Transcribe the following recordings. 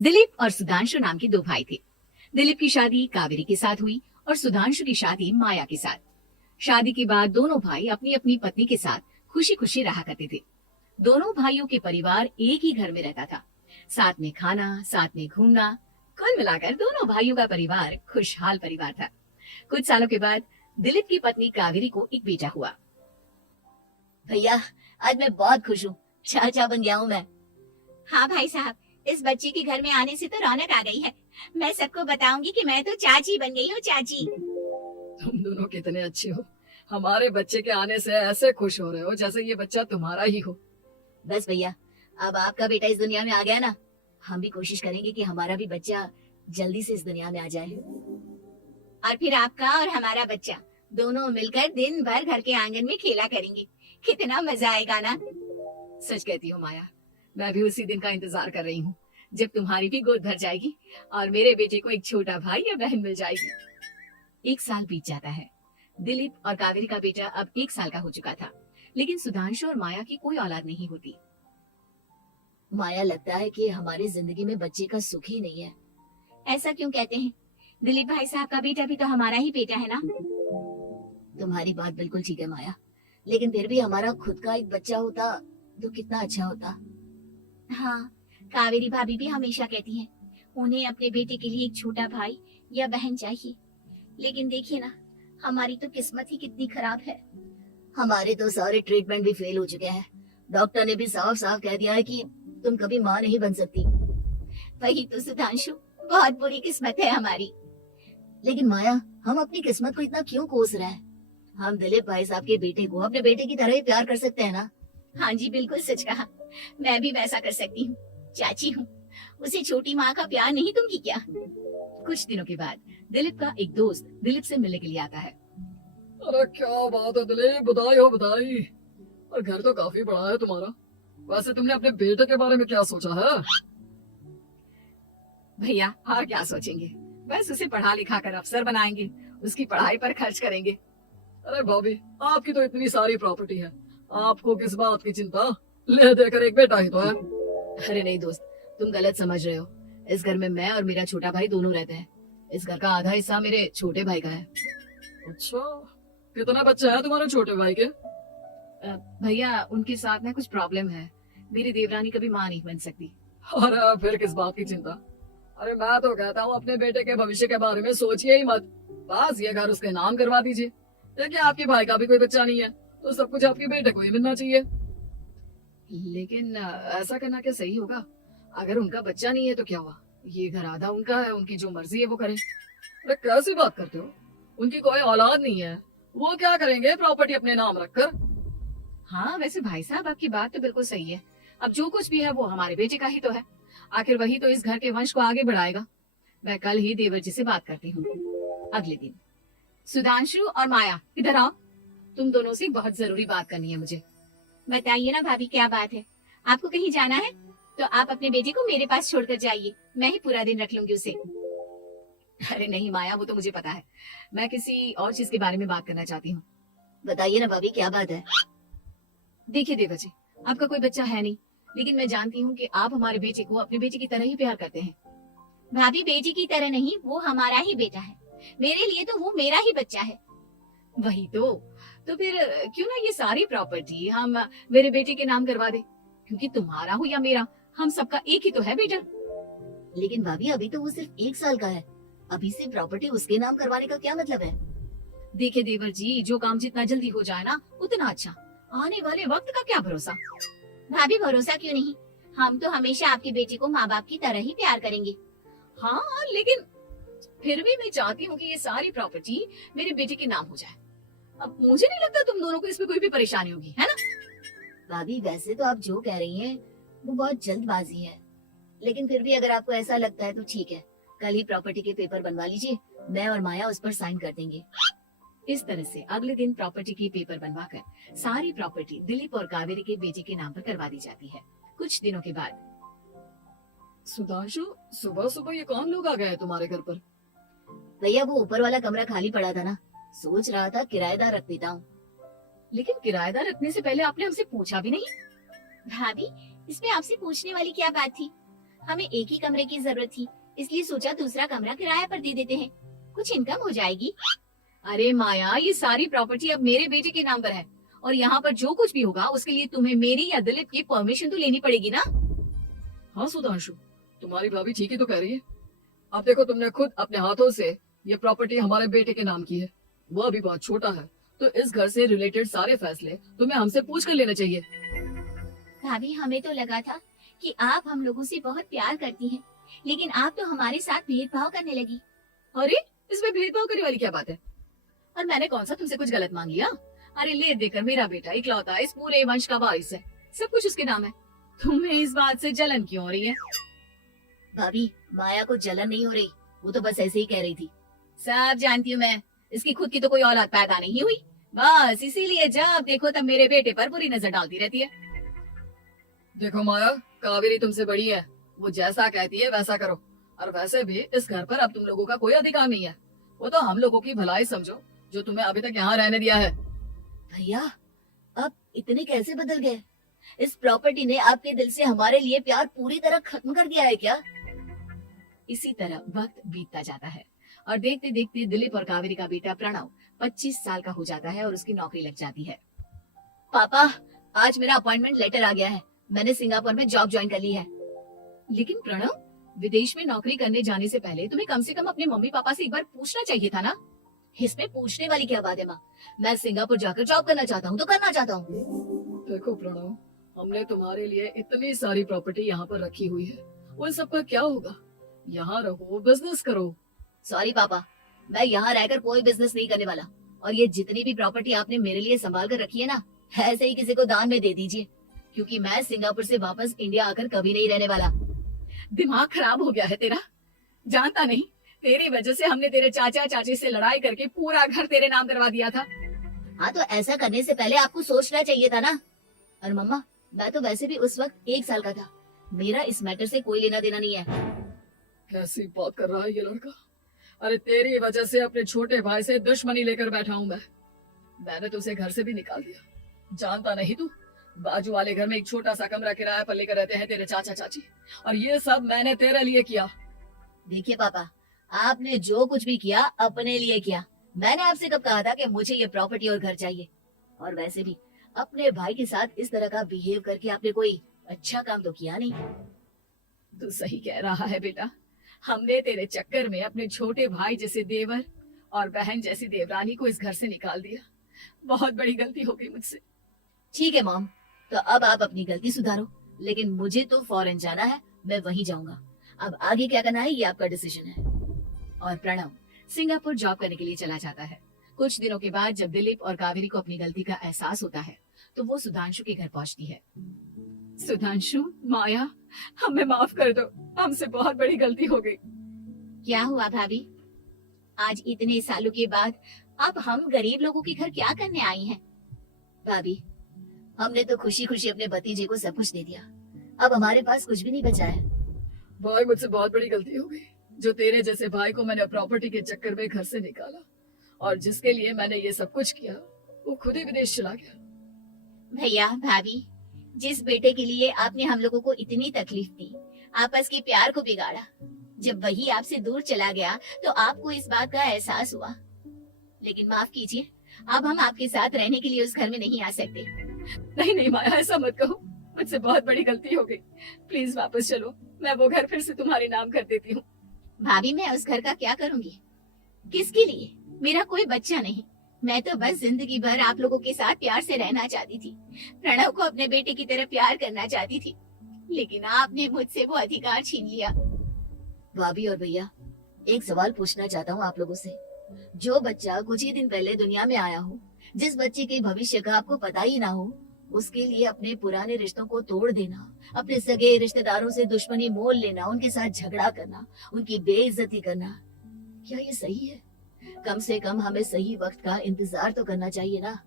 दिलीप और सुधांशु नाम के दो भाई थे। दिलीप की शादी कावेरी के साथ हुई और सुधांशु की शादी माया के साथ। शादी के बाद दोनों भाई अपनी अपनी पत्नी के साथ खुशी खुशी रहा करते थे। दोनों भाइयों के परिवार एक ही घर में रहता था। साथ में खाना, साथ में घूमना, कुल मिलाकर दोनों भाइयों का परिवार खुशहाल परिवार था। कुछ सालों के बाद दिलीप की पत्नी कावेरी को एक बेटा हुआ। भैया, आज मैं बहुत खुश हूँ। चाचा बन गया हूँ मैं। हाँ भाई साहब, इस बच्चे के घर में आने से तो रौनक आ गई है। मैं सबको बताऊंगी कि मैं तो चाची बन गई हूँ, चाची। तुम दोनों कितने अच्छे हो। हमारे बच्चे के आने से ऐसे खुश हो रहे हो जैसे ये बच्चा तुम्हारा ही हो। बस भैया, अब आपका बेटा इस दुनिया में आ गया ना, हम भी कोशिश करेंगे कि हमारा भी बच्चा जल्दी से इस दुनिया में आ जाए। और फिर आपका और हमारा बच्चा दोनों मिलकर दिन भर घर के आंगन में खेला करेंगे। कितना मजा आएगा ना। सच कहती हो माया, मैं भी उसी दिन का इंतजार कर रही हूँ जब तुम्हारी भी गोद भर जाएगी और मेरे बेटे को एक छोटा भाई या बहन मिल जाएगी। एक साल बीत जाता है। दिलीप और कावेरी का बेटा अब 1 साल का हो चुका था, लेकिन सुधांशु और माया की कोई औलाद नहीं होती। माया, लगता है कि हमारी जिंदगी में बच्चे का सुख ही नहीं है। ऐसा क्यों कहते हैं? दिलीप भाई साहब का बेटा भी तो हमारा ही बेटा है ना। तुम्हारी बात बिल्कुल ठीक है माया, लेकिन फिर भी हमारा खुद का एक बच्चा होता तो कितना अच्छा होता। हाँ, कावेरी भाभी भी हमेशा कहती हैं उन्हें अपने बेटे के लिए एक छोटा भाई या बहन चाहिए। लेकिन देखिए ना, हमारी तो किस्मत ही कितनी खराब है। हमारे तो सारे ट्रीटमेंट भी फेल हो चुके हैं। डॉक्टर ने भी साफ साफ कह दिया है कि तुम कभी माँ नहीं बन सकती। वही तो सुधांशु, बहुत बुरी किस्मत है हमारी। लेकिन माया, हम अपनी किस्मत को इतना क्यों कोस रहे हैं? हम दिलीप भाई साहब के बेटे को अपने बेटे की तरह ही प्यार कर सकते हैं ना। हाँ जी, बिल्कुल सच कहा। मैं भी वैसा कर सकती हूँ। चाची हूँ, उसे छोटी माँ का प्यार नहीं दूंगी क्या? कुछ दिनों के बाद दिलीप का एक दोस्त दिलीप से मिलने के लिए आता है। अरे क्या बात है दिलीप, बधाई हो बधाई। और घर तो काफी बड़ा है तुम्हारा। वैसे तुमने अपने बेटे के बारे में क्या सोचा है? भैया, और क्या सोचेंगे, बस उसे पढ़ा लिखा कर अफसर बनाएंगे, उसकी पढ़ाई पर खर्च करेंगे। अरे भाभी, आपकी तो इतनी सारी प्रॉपर्टी है, आपको किस बात की चिंता? ले देकर एक बेटा ही तो है। अरे नहीं दोस्त, तुम गलत समझ रहे हो। इस घर में मैं और मेरा छोटा भाई दोनों रहते हैं। इस घर का आधा हिस्सा मेरे छोटे भाई का है। अच्छा, कितने बच्चे हैं तुम्हारे छोटे भाई के? भैया, उनके साथ में कुछ प्रॉब्लम है। मेरी देवरानी कभी माँ नहीं बन सकती। अरे फिर किस बात की चिंता? अरे मैं तो कहता हूँ अपने बेटे के भविष्य के बारे में सोचिए ही मत। बस ये घर उसके नाम करवा दीजिए। देखिए, आपके भाई का भी कोई बच्चा नहीं है तो सब कुछ आपके बेटे को ही मिलना चाहिए। लेकिन ऐसा करना क्या सही होगा? अगर उनका बच्चा नहीं है तो क्या हुआ? ये घर आधा उनका है, उनकी जो मर्जी है वो करें। अरे कैसी बात करते हो? उनकी कोई औलाद नहीं है, वो क्या करेंगे प्रॉपर्टी अपने नाम रखकर? हाँ, वैसे भाई साहब आपकी बात तो बिल्कुल सही है। अब जो कुछ भी है वो हमारे बेटे का ही तो है। आखिर वही तो इस घर के वंश को आगे बढ़ाएगा। मैं कल ही देवर जी से बात करती हूँ। अगले दिन सुधांशु और माया, इधर आओ। तुम दोनों से बहुत जरूरी बात करनी है मुझे। बताइए ना भाभी, क्या बात है? आपको कहीं जाना है तो आप अपने बेटे को मेरे पास छोड़कर जाइए। मैं ही पूरा दिन रख लूंगी उसे। अरे नहीं माया, वो तो मुझे पता है। मैं किसी और चीज के बारे में बात करना चाहती हूँ। बताइए ना भाभी, क्या बात है? देखिए देवर जी, आपका कोई बच्चा है नहीं, लेकिन मैं जानती हूँ कि आप हमारे बेटे को अपने बेटे की तरह ही प्यार करते हैं। भाभी, बेटी की तरह नहीं, वो हमारा ही बेटा है। मेरे लिए तो वो मेरा ही बच्चा है। वही तो फिर क्यों ना ये सारी प्रॉपर्टी हम मेरे बेटे के नाम करवा दे, क्योंकि तुम्हारा हो या मेरा, हम सबका एक ही तो है बेटा। लेकिन भाभी, अभी तो वो सिर्फ 1 साल का है। अभी से प्रॉपर्टी उसके नाम करवाने का क्या मतलब है? देखिए देवर जी, जो काम जितना जल्दी हो जाए ना उतना अच्छा। आने वाले वक्त का क्या भरोसा। भाभी, भरोसा क्यों नहीं? हम तो हमेशा आपके बेटे को माँ बाप की तरह ही प्यार करेंगे। हाँ, लेकिन फिर भी मैं चाहती हूँ कि ये सारी प्रॉपर्टी मेरे बेटे के नाम हो जाए। अब मुझे नहीं लगता तुम दोनों को इसमें कोई भी परेशानी होगी, है ना? भाभी, वैसे तो आप जो कह रही हैं वो बहुत जल्दबाजी है, लेकिन फिर भी अगर आपको ऐसा लगता है तो ठीक है। कल ही प्रॉपर्टी के पेपर बनवा लीजिए, मैं और माया उस पर साइन कर देंगे। इस तरह से अगले दिन प्रॉपर्टी की पेपर बनवाकर सारी प्रॉपर्टी दिलीप और कावेरी के बेटे के नाम पर करवा दी जाती है। कुछ दिनों के बाद सुधांशु, सुबह सुबह ये कौन लोग आ गए हैं तुम्हारे घर पर? भैया, वो ऊपर वाला कमरा खाली पड़ा था ना, सोच रहा था किराएदार रख देता हूँ। लेकिन किराएदार रखने से पहले आपने हमसे पूछा भी नहीं। भाभी, इसमें आपसे पूछने वाली क्या बात थी? हमें एक ही कमरे की जरूरत थी, इसलिए सोचा दूसरा कमरा किराया पर दे देते हैं, कुछ इनकम हो जाएगी। अरे माया, ये सारी प्रॉपर्टी अब मेरे बेटे के नाम पर है और यहाँ पर जो कुछ भी होगा उसके लिए तुम्हें मेरी या दिलीप की परमिशन तो लेनी पड़ेगी ना। हाँ सुधांशु, तुम्हारी भाभी ठीक ही तो कह रही है। अब देखो, तुमने खुद अपने हाथों से ये प्रॉपर्टी हमारे बेटे के नाम की है, वो अभी बहुत छोटा है, तो इस घर से रिलेटेड सारे फैसले तुम्हें हमसे पूछ कर लेने चाहिए। भाभी, हमें तो लगा था कि आप हम लोगों से बहुत प्यार करती हैं, लेकिन आप तो हमारे साथ भेदभाव करने लगी। अरे, इसमें भेदभाव करने वाली क्या बात है? और मैंने कौन सा तुमसे कुछ गलत मांग लिया? अरे ले देकर मेरा बेटा इकलौता इस पूरे वंश का वारिस है, सब कुछ उसके नाम है। तुम्हें इस बात से जलन क्यों हो रही है? भाभी, माया को जलन नहीं हो रही, वो तो बस ऐसे ही कह रही थी। सब जानती हूँ मैं, इसकी खुद की तो कोई औलाद पैदा नहीं हुई, बस इसीलिए जब देखो तब मेरे बेटे पर बुरी नजर डालती रहती है। देखो माया, कावेरी तुमसे बड़ी है, वो जैसा कहती है वैसा करो। और वैसे भी इस घर पर अब तुम लोगों का कोई अधिकार नहीं है, वो तो हम लोगों की भलाई समझो जो तुम्हें अभी तक यहाँ रहने दिया है। भैया, आप इतने कैसे बदल गए? इस प्रॉपर्टी ने आपके दिल से हमारे लिए प्यार पूरी तरह खत्म कर दिया है क्या? इसी तरह वक्त बीतता जाता है और देखते देखते दिलीप और कावेरी का बेटा प्रणव 25 साल का हो जाता है और उसकी नौकरी लग जाती है। पापा, आज मेरा अपॉइंटमेंट लेटर आ गया है, मैंने सिंगापुर में जॉब ज्वाइन कर ली है। लेकिन प्रणव, विदेश में नौकरी करने जाने से पहले तुम्हें कम से कम अपने मम्मी पापा से एक बार पूछना चाहिए था ना। इसमें पूछने वाली क्या बात है माँ? मैं सिंगापुर जाकर जॉब करना चाहता हूँ तो करना चाहता हूँ। देखो प्रणव, हमने तुम्हारे लिए इतनी सारी प्रॉपर्टी यहाँ पर रखी हुई है, उन सब का क्या होगा? यहाँ रहो, बिजनेस करो। सॉरी पापा, मैं यहाँ रहकर कोई बिजनेस नहीं करने वाला, और ये जितनी भी प्रॉपर्टी आपने मेरे लिए संभाल कर रखी है ना, ऐसे ही किसी को दान में दे दीजिए, क्योंकि मैं सिंगापुर से वापस इंडिया आकर कभी नहीं रहने वाला। दिमाग खराब हो गया है तेरा? जानता नहीं, तेरी वजह से हमने तेरे चाचा चाची से लड़ाई करके पूरा घर तेरे नाम करवा दिया था। हाँ, तो ऐसा करने से पहले आपको सोचना चाहिए था ना। और मम्मा, मैं तो वैसे भी उस वक्त 1 साल का था, मेरा इस मैटर से कोई लेना देना नहीं है। कैसी बात कर रहा है ये लड़का? अरे तेरी वजह से अपने छोटे भाई से दुश्मनी लेकर बैठा हूँ मैंने तुझे घर से भी निकाल दिया। जानता नहीं तू, बाजू वाले घर में एक छोटा सा कमरा किराया पर लेकर रहते हैं तेरे चाचा चाची, और ये सब मैंने तेरे लिए किया। देखिए पापा, आपने जो कुछ भी किया अपने लिए किया। मैंने आपसे कब कहा था कि मुझे ये प्रॉपर्टी और घर चाहिए? और वैसे भी अपने भाई के साथ इस तरह का बिहेव करके आपने कोई अच्छा काम तो किया नहीं। तू सही कह रहा है बेटा, हमने तेरे चक्कर में अपने छोटे भाई जैसे देवर और बहन जैसी देवरानी को इस घर से निकाल दिया। बहुत बड़ी गलती हो गई मुझसे। ठीक है मॉम, तो अब आप अपनी गलती सुधारो, लेकिन मुझे तो फॉरेन जाना है, मैं वहीं जाऊंगा। अब आगे क्या करना है ये आपका डिसीजन है। और प्रणव सिंगापुर जॉब करने के लिए चला जाता है। कुछ दिनों के बाद जब दिलीप और कावेरी को अपनी गलती का एहसास होता है तो वो सुधांशु के घर पहुंचती है। सुधांशु, माया, हमें माफ कर दो, हमसे बहुत बड़ी गलती हो गई। क्या हुआ भाभी? आज इतने सालों के बाद अब हम गरीब लोगों के घर क्या करने आई हैं? भाभी, हमने तो खुशी खुशी अपने भतीजे को सब कुछ दे दिया, अब हमारे पास कुछ भी नहीं बचा है। भाई, मुझसे बहुत बड़ी गलती हो गई, जो तेरे जैसे भाई को मैंने प्रॉपर्टी के चक्कर में घर से निकाला, और जिसके लिए मैंने ये सब कुछ किया वो खुद ही विदेश चला गया। भैया भाभी, जिस बेटे के लिए आपने हम लोगों को इतनी तकलीफ दी, आपस के प्यार को बिगाड़ा, जब वही आपसे दूर चला गया तो आपको इस बात का एहसास हुआ। लेकिन माफ कीजिए, अब हम आपके साथ रहने के लिए उस घर में नहीं आ सकते। नहीं नहीं माया, ऐसा मत कहो, मुझसे बहुत बड़ी गलती हो गई, प्लीज वापस चलो, मैं वो घर फिर से तुम्हारे नाम कर देती हूँ। भाभी, मैं उस घर का क्या करूंगी? किसके लिए? मेरा कोई बच्चा नहीं, मैं तो बस जिंदगी भर आप लोगों के साथ प्यार से रहना चाहती थी, प्रणव को अपने बेटे की तरह प्यार करना चाहती थी, लेकिन आपने मुझसे वो अधिकार छीन लिया। भाभी और भैया, एक सवाल पूछना चाहता हूँ आप लोगों से। जो बच्चा कुछ ही दिन पहले दुनिया में आया हो, जिस बच्चे के भविष्य का आपको पता ही ना हो, उसके लिए अपने पुराने रिश्तों को तोड़ देना, अपने सगे रिश्तेदारों से दुश्मनी मोल लेना, उनके साथ झगड़ा करना, उनकी बेइज्जती करना, क्या ये सही है? कम से कम हमें सही वक्त का इंतजार तो करना चाहिए ना।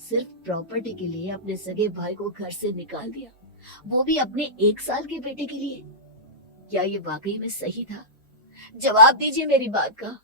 सिर्फ प्रॉपर्टी के लिए अपने सगे भाई को घर से निकाल दिया, वो भी अपने 1 साल के बेटे के लिए। क्या ये वाकई में सही था? जवाब दीजिए मेरी बात का।